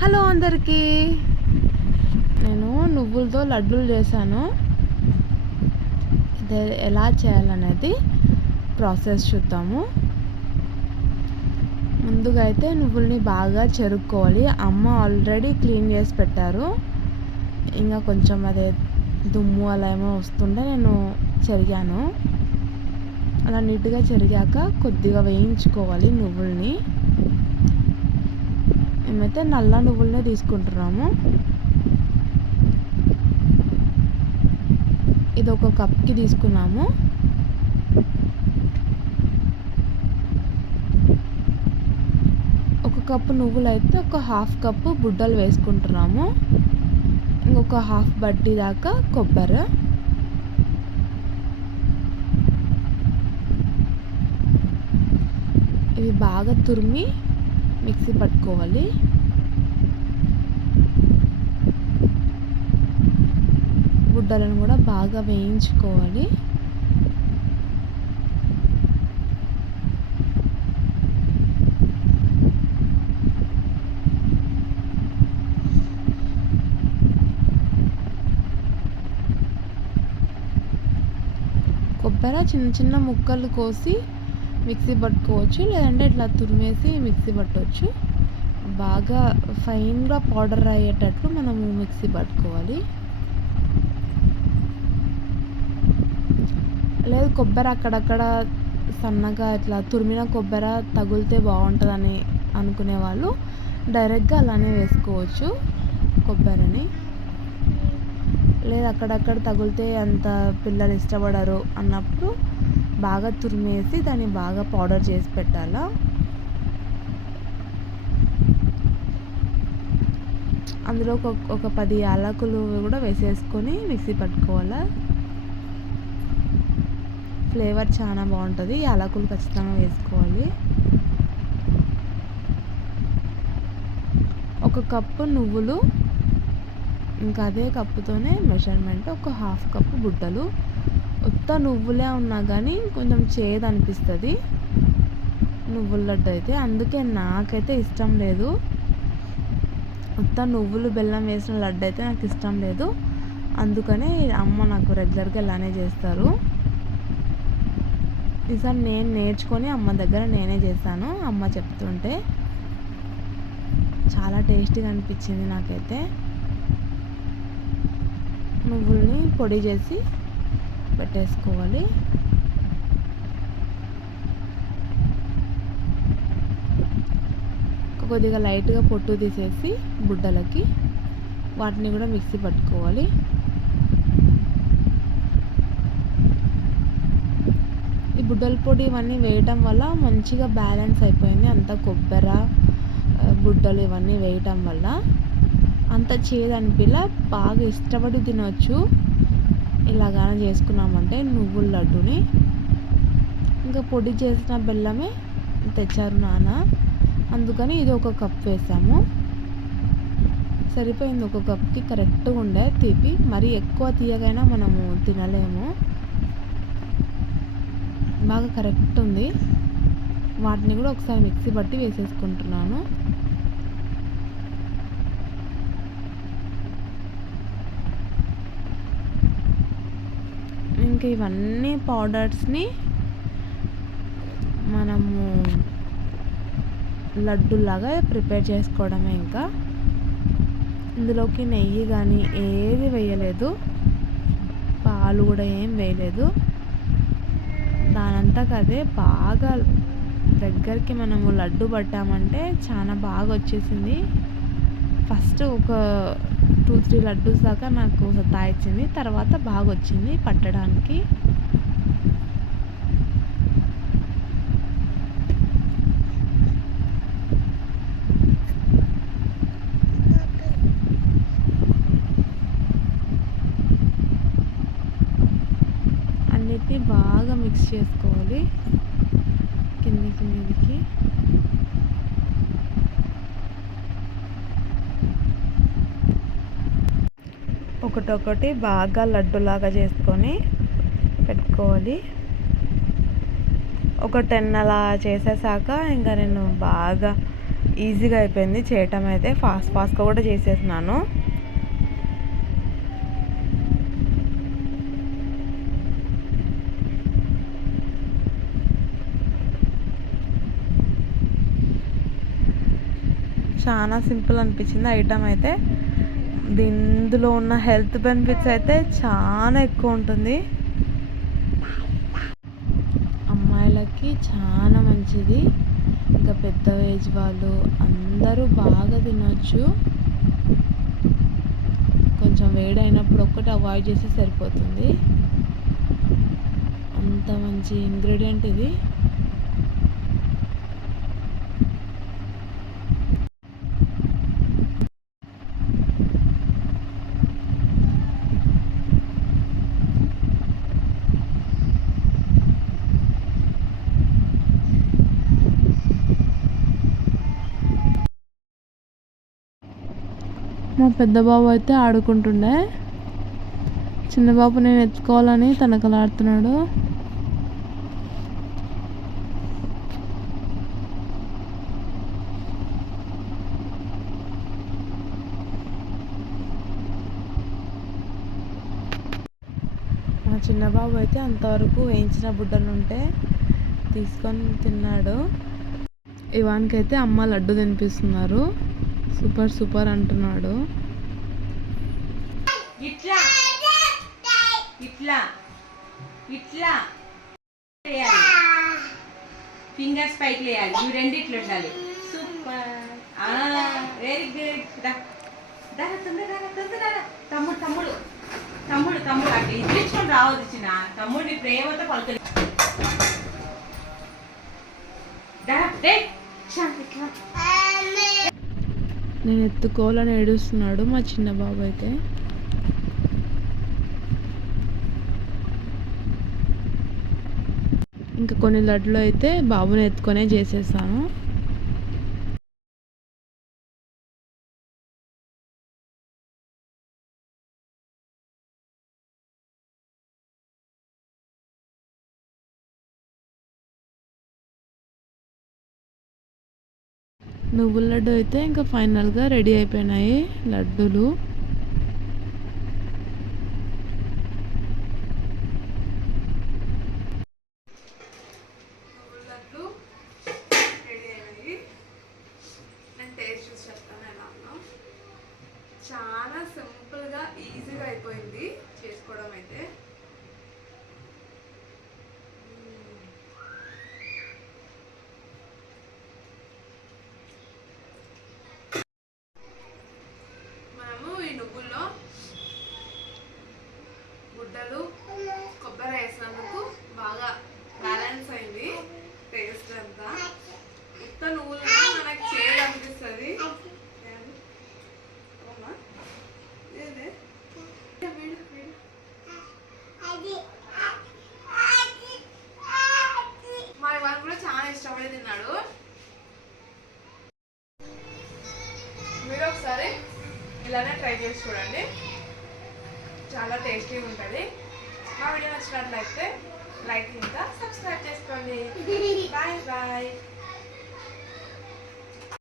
Hello అందరికీ. నేను నువ్వులతో లడ్డూలు చేశాను. ఇది ఎలా చేయాలనేది ప్రాసెస్ చూద్దాము. ముందుగా అయితే నువ్వుల్ని బాగా చెరుక్కోవాలి. అమ్మ ఆల్రెడీ క్లీన్ చేసి పెట్టారు. ఇంకా కొంచెం అదే దుమ్ము అలా ఏమో వస్తుంటే నేను చెరిగాను. అలా నీట్గా చెరిగాక కొద్దిగా వేయించుకోవాలి నువ్వుల్ని. మేమైతే నల్ల నువ్వులనే తీసుకుంటున్నాము. ఇది ఒక కప్కి తీసుకున్నాము. ఒక కప్పు నువ్వులు అయితే ఒక హాఫ్ కప్పు బుడ్డలు వేసుకుంటున్నాము. ఇంకొక హాఫ్ బడ్డీ దాకా కొబ్బరి. ఇవి బాగా తురిమి మిక్సీ పట్టుకోవాలి. గుడ్డలను కూడా బాగా వేయించుకోవాలి. కొబ్బరి చిన్న చిన్న ముక్కలు కోసి మిక్సీ పట్టుకోవచ్చు లేదంటే ఇట్లా తురిమేసి మిక్సీ పట్టవచ్చు బాగా ఫైన్గా పౌడర్ అయ్యేటట్లు మనము మిక్సీ పట్టుకోవాలి. లేదు కొబ్బరి అక్కడక్కడ సన్నగా ఇట్లా తురిమిన కొబ్బరి తగిలితే బాగుంటుందని అనుకునే వాళ్ళు డైరెక్ట్గా అలానే వేసుకోవచ్చు కొబ్బరిని. లేదు అక్కడక్కడ తగిలితే అంత పిల్లలు ఇష్టపడరు అన్నప్పుడు బాగా తురిమేసి దాన్ని బాగా పౌడర్ చేసి పెట్టాలా? అందులో ఒక ఒక పది యాలకులు కూడా వేసేసుకొని మిక్సీ పట్టుకోవాలా? ఫ్లేవర్ చాలా బాగుంటుంది. యాలకులు ఖచ్చితంగా వేసుకోవాలి. ఒక కప్పు నువ్వులు ఇంకా అదే కప్పుతోనే మెజర్మెంట్ ఒక హాఫ్ కప్పు బుట్టలు ఉత్త నువ్వులే ఉన్నా కానీ కొంచెం చేదు అనిపిస్తుంది నువ్వుల లడ్డు అయితే అందుకే నాకైతే ఇష్టం లేదు. ఉత్త నువ్వులు బెల్లం వేసిన లడ్డు అయితే నాకు ఇష్టం లేదు. అందుకని అమ్మ నాకు రెగ్యులర్గా ఇలానే చేస్తారు. ఈసారి నేను నేర్చుకొని అమ్మ దగ్గర నేనే చేశాను. అమ్మ చెప్తుంటే చాలా టేస్టీగా అనిపించింది నాకైతే. నువ్వుల్ని పొడి చేసి పెట్టేసుకోవాలి. కొద్దిగా లైట్గా పొట్టు తీసేసి బుడ్డలకి వాటిని కూడా మిక్సీ పట్టుకోవాలి. ఈ బుడ్డల పొడి ఇవన్నీ వేయటం వల్ల మంచిగా బ్యాలెన్స్ అయిపోయింది. అంత కొబ్బరి బుడ్డలు ఇవన్నీ వేయటం వల్ల అంత చేదు బాగా ఇష్టపడి తినవచ్చు ఇలాగానే చేసుకున్నామంటే నువ్వుల లడ్డుని ఇంకా పొడి చేసిన బెల్లమే తెచ్చారు నాన్న. అందుకని ఇది ఒక కప్ వేసాము. సరిపోయింది ఒక కప్కి కరెక్ట్గా ఉండే తీపి. మరీ ఎక్కువ తీయగైనా మనము తినలేము. బాగా కరెక్ట్ ఉంది. వాటిని కూడా ఒకసారి మిక్సీ పట్టి వేసేసుకుంటున్నాను. ఇంకా ఇవన్నీ పౌడర్స్ని మనము లడ్డులాగా ప్రిపేర్ చేసుకోవడమే ఇంకా. ఇందులోకి నెయ్యి కానీ ఏది వేయలేదు. పాలు కూడా ఏం వేయలేదు. దానంతకు అదే బాగా దగ్గరికి మనము లడ్డు పట్టామంటే చాలా బాగా వచ్చేసింది ఫస్ట్ ఒక టూ త్రీ లడ్డూస్ దాకా నాకు సతాయించింది తర్వాత బాగా వచ్చింది పట్టడానికి. అన్నిటినీ బాగా మిక్స్ చేసుకోవాలి. కిందికి మీదికి. ఒకటొకటి బాగా లడ్డులాగా చేసుకొని పెట్టుకోవాలి. ఒక టెన్ అలా చేసేసాక ఇంకా నేను బాగా ఈజీగా అయిపోయింది చేయటం అయితే. ఫాస్ట్ ఫాస్ట్గా కూడా చేసేసినాను. చాలా సింపుల్ అనిపించింది ఐటమ్ అయితే. ఇందులో ఉన్న హెల్త్ బెనిఫిట్స్ అయితే చాలా ఎక్కువ ఉంటుంది. అమ్మాయిలకి చాలా మంచిది. ఇంకా పెద్ద ఏజ్ వాళ్ళు అందరూ బాగా తినొచ్చు. కొంచెం వేడైనప్పుడు ఒక్కటి అవాయిడ్ చేస్తే సరిపోతుంది. అంత మంచి ఇంగ్రీడియంట్ ఇది. మా పెద్ద బాబు అయితే ఆడుకుంటుండే. చిన్న బాబు నేను ఎత్తుకోవాలని తనకలాడుతున్నాడు. మా చిన్న బాబు అయితే అంతవరకు వేయించిన బుడ్డలు ఉంటే తీసుకొని తిన్నాడు. ఇవానికైతే అమ్మ లడ్డు తినిపిస్తున్నారు. సూపర్ సూపర్ అంటున్నాడు. ఇట్లా ఇట్లా ఇట్లా ఫింగర్స్ పైకి వేయాలి. ఇవి రెండు ఇట్లా ఉండాలి. సూపర్. Very good. దా దా, తొందర తొందర తమ్ముడు తమ్ముడు తమ్ముడు తమ్ముడు అంటే ఇచ్చుకొని రావద్దు చిన్న. తమ్ముడిని ప్రేమతో పలుకలి. దా, డే. నేను ఎత్తుకోవాలని ఏడుస్తున్నాడు మా చిన్న బాబు అయితే. ఇంకా కొన్ని లడ్లు అయితే బాబుని ఎత్తుకొనే చేసేసాను. నువ్వుల లడ్డు అయితే ఇంకా ఫైనల్గా రెడీ అయిపోయినాయి లడ్డూలు లడ్డు రెడీ అయినాయి నేను టేస్ట్ చూసి చెప్తాను ఎలా ఉన్నా చాలా సింపుల్గా ఈజీగా అయిపోయింది చేసుకోవడం అయితే మనము ఈ నువ్వుల్లో గుడ్డలు కొబ్బరి వేసినందుకు బాగా బ్యాలెన్స్ అయింది టేస్ట్ అంతా ఉత్త నువ్వులు మనకు చేదు అనిపిస్తుంది? వీడు, వీడు. మా ఇవాళ కూడా చాలా ఇష్టపడి తిన్నాడు. మీరు ఒకసారి ఇలానే ట్రై చేసి చూడండి. చాలా టేస్టీగా ఉంటుంది. మా వీడియో నచ్చినట్లయితే లైక్ ఇంకా సబ్స్క్రైబ్ చేసుకోండి. Bye bye.